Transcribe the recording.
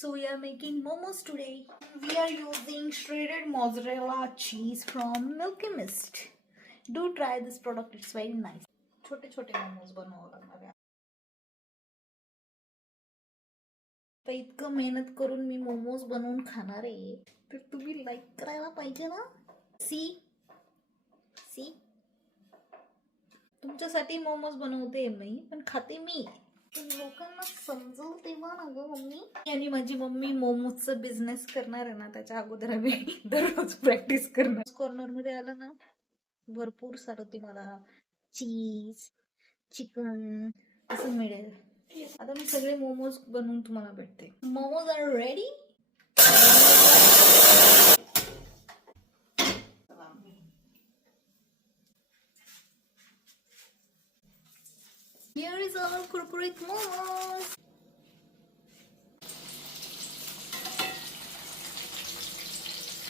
So we are making momos today. We are using shredded mozzarella cheese from Milky Mist. Do try this product, it's very nice. छोटे छोटे मोमोज बनवावं लागणार आहे. तर इतकं मेहनत करून मी मोमोज बनवून खाणार आहे, तर तुम्ही लाईक करायला पाहिजे ना. सी सी तुमच्यासाठी मोमोज बनवते मी, पण खाते मी. लोकांना समजव तेव्हा ना ग मम्मी. आणि माझी मम्मी मोमोजचं बिझनेस करणार आहे ना, त्याच्या अगोदर आम्ही दररोज प्रॅक्टिस करणार. कॉर्नर मध्ये आलं ना, भरपूर सारं तुम्हाला चीज चिकन असं मिळेल. आता मी सगळे मोमोज बनवून तुम्हाला भेटते. Momos are ready. Here is our corporate momos.